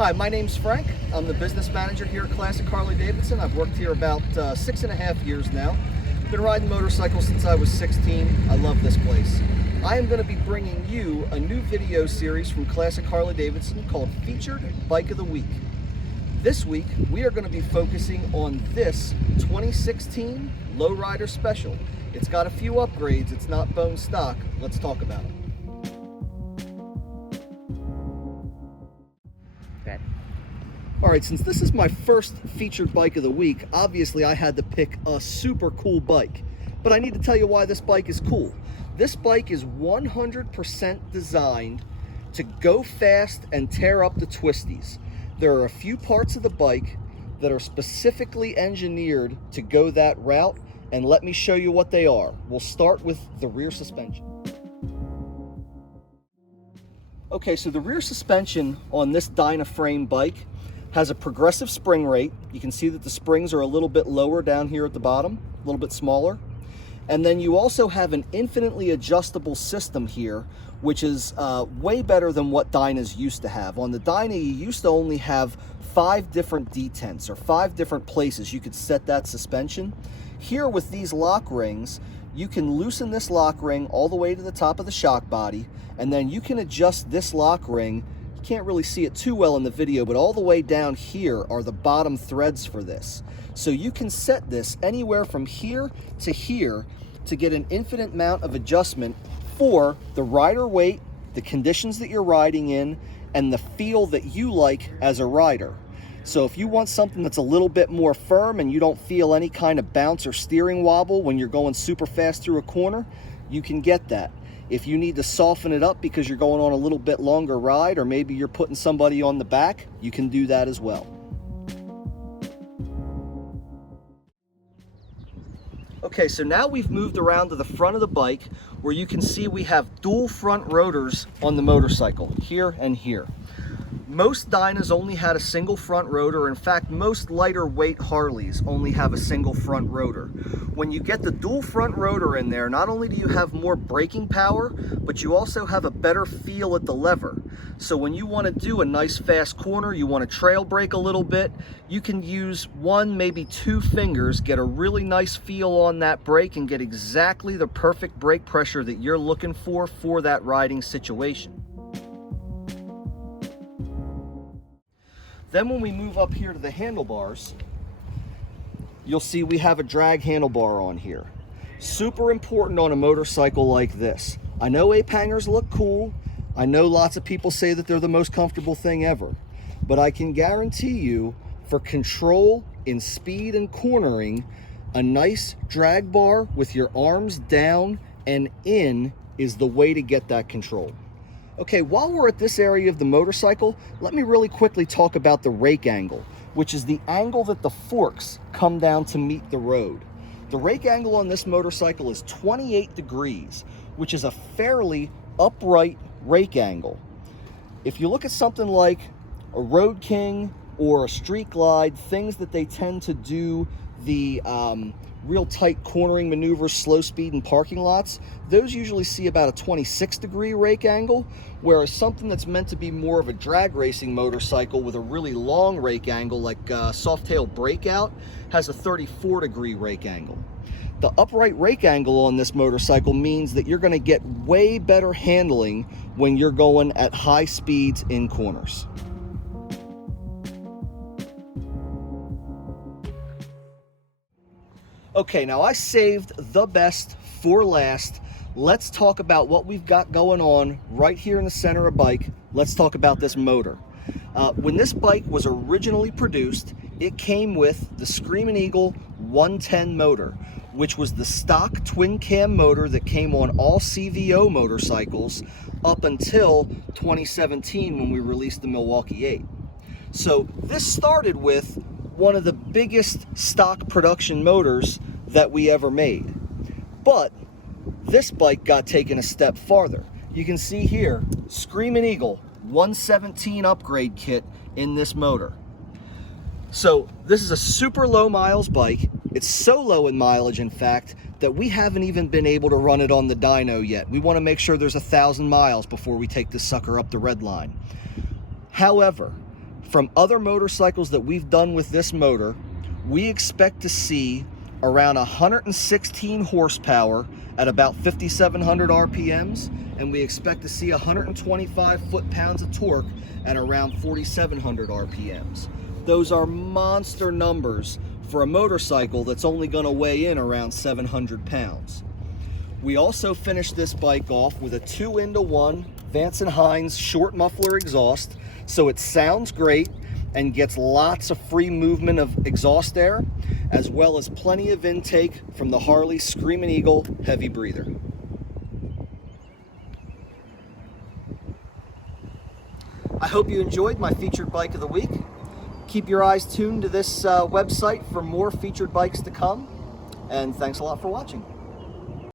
Hi, my name's Frank. I'm the business manager here at Classic Harley-Davidson. I've worked here about 6.5 years now. Been riding motorcycles since I was 16. I love this place. I am going to be bringing you a new video series from Classic Harley-Davidson called Featured Bike of the Week. This week, we are going to be focusing on this 2016 Lowrider Special. It's got a few upgrades. It's not bone stock. Let's talk about it. Alright, since this is my first featured bike of the week, obviously I had to pick a super cool bike. But I need to tell you why this bike is cool. This bike is 100% designed to go fast and tear up the twisties. There are a few parts of the bike that are specifically engineered to go that route, and let me show you what they are. We'll start with the rear suspension. Okay, so the rear suspension on this Dynaframe bike has a progressive spring rate. You can see that the springs are a little bit lower down here at the bottom, a little bit smaller. And then you also have an infinitely adjustable system here, which is way better than what Dynas used to have. On the Dyna, you used to only have 5 different detents or 5 different places you could set that suspension. Here with these lock rings, you can loosen this lock ring all the way to the top of the shock body, and then you can adjust this lock ring. You can't really see it too well in the video, but all the way down here are the bottom threads for this. So you can set this anywhere from here to get an infinite amount of adjustment for the rider weight, the conditions that you're riding in, and the feel that you like as a rider. So if you want something that's a little bit more firm and you don't feel any kind of bounce or steering wobble when you're going super fast through a corner, you can get that. If you need to soften it up because you're going on a little bit longer ride, or maybe you're putting somebody on the back, you can do that as well. Okay, so now we've moved around to the front of the bike where you can see we have dual front rotors on the motorcycle, here and here. Most Dynas only had a single front rotor. In fact, most lighter weight Harleys only have a single front rotor. When you get the dual front rotor in there, not only do you have more braking power, but you also have a better feel at the lever. So when you want to do a nice fast corner, you want to trail brake a little bit, you can use 1, maybe 2 fingers, get a really nice feel on that brake and get exactly the perfect brake pressure that you're looking for that riding situation. Then when we move up here to the handlebars, you'll see we have a drag handlebar on here. Super important on a motorcycle like this. I know ape hangers look cool. I know lots of people say that they're the most comfortable thing ever. But I can guarantee you, for control in speed and cornering, a nice drag bar with your arms down and in is the way to get that control. Okay, while we're at this area of the motorcycle, let me really quickly talk about the rake angle, which is the angle that the forks come down to meet the road. The rake angle on this motorcycle is 28 degrees, which is a fairly upright rake angle. If you look at something like a Road King or a Street Glide, things that they tend to do the real tight cornering maneuvers, slow speed in parking lots, those usually see about a 26 degree rake angle, whereas something that's meant to be more of a drag racing motorcycle with a really long rake angle like Softail Breakout has a 34 degree rake angle. The upright rake angle on this motorcycle means that you're going to get way better handling when you're going at high speeds in corners. Okay, now I saved the best for last. Let's talk about what we've got going on right here in the center of the bike. Let's talk about this motor. When this bike was originally produced, it came with the Screamin' Eagle 110 motor, which was the stock twin cam motor that came on all CVO motorcycles up until 2017 when we released the Milwaukee-Eight. So this started with one of the biggest stock production motors that we ever made. But this bike got taken a step farther. You can see here, Screamin' Eagle 117 upgrade kit in this motor. So this is a super low miles bike. It's so low in mileage, in fact, that we haven't even been able to run it on the dyno yet. We want to make sure there's 1,000 miles before we take this sucker up the red line. However, From other motorcycles that we've done with this motor, we expect to see around 116 horsepower at about 5,700 RPMs, and we expect to see 125 foot-pounds of torque at around 4,700 RPMs. Those are monster numbers for a motorcycle that's only going to weigh in around 700 pounds. We also finished this bike off with a 2-into-1 Vance and Hines short muffler exhaust, so it sounds great and gets lots of free movement of exhaust air, as well as plenty of intake from the Harley Screamin' Eagle heavy breather. I hope you enjoyed my featured bike of the week. Keep your eyes tuned to this website for more featured bikes to come, and thanks a lot for watching.